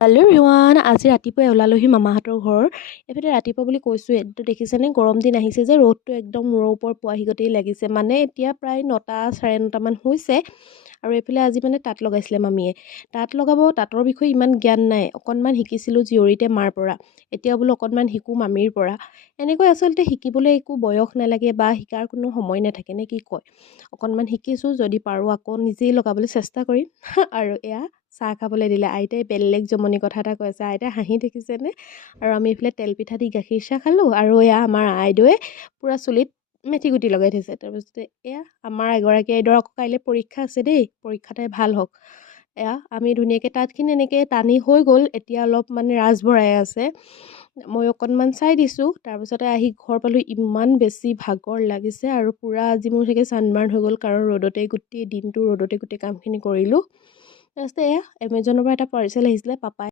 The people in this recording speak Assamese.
হেল্ল' এভৰিৱান, আজি ৰাতিপুৱাই ওলালোহি মামাহঁতৰ ঘৰ। এইফালে ৰাতিপুৱা বুলি কৈছোঁৱে, তো দেখিছেনে গৰম দিন আহিছে যে ৰ'দটো একদম মূৰৰ ওপৰত পোৱাহি গতেই লাগিছে। মানে এতিয়া প্ৰায় 9টা চাৰে 9টামান হৈছে। আৰু এইফালে আজি মানে তাঁত লগাইছিলে মামীয়ে। তাঁতৰ বিষয়ে ইমান জ্ঞান নাই, অকণমান শিকিছিলোঁ জীয়ৰীতে মাৰ পৰা। এতিয়া বোলো অকণমান শিকোঁ মামীৰ পৰা। এনেকৈ আচলতে শিকিবলৈ একো বয়স নালাগে বা শিকাৰ কোনো সময় নাথাকে নে কি কয়। অকণমান শিকিছোঁ, যদি পাৰোঁ আকৌ নিজেই লগাবলৈ চেষ্টা কৰিম। আৰু এয়া চাহ খাবলৈ দিলে আইতাই বেলেগ জমনি কথা এটা কৈ আছে, আইতাই হাঁহি দেখিছেনে। আৰু আমি এইফালে তেলপিঠা দি গাখীৰ চাহ খালোঁ। আৰু এয়া আমাৰ আইদেৱে পূৰা চুলিত মেথি গুটি লগাই থৈছে। তাৰপিছতে এয়া আমাৰ এগৰাকী আইদেউৰ আকৌ কাইলৈ পৰীক্ষা আছে দেই, পৰীক্ষাতে ভাল হওক। এয়া আমি ধুনীয়াকৈ তাঁতখিনি এনেকৈ টানি হৈ গ'ল, এতিয়া অলপ মানে ৰাঁচ ভৰাই আছে। মই অকণমান চাই দিছোঁ। তাৰপিছতে আহি ঘৰ পালোঁ, ইমান বেছি ভাগৰ লাগিছে আৰু পূৰা আজি মোৰ চাগে ছানবাৰ্ণ হৈ গ'ল, কাৰণ গোটেই দিনটো ৰ'দতে গোটেই কামখিনি কৰিলোঁ। তাৰপিছতে এয়া এমেজনৰ পৰা এটা পাৰ্চেল আহিছিলে, পাপাই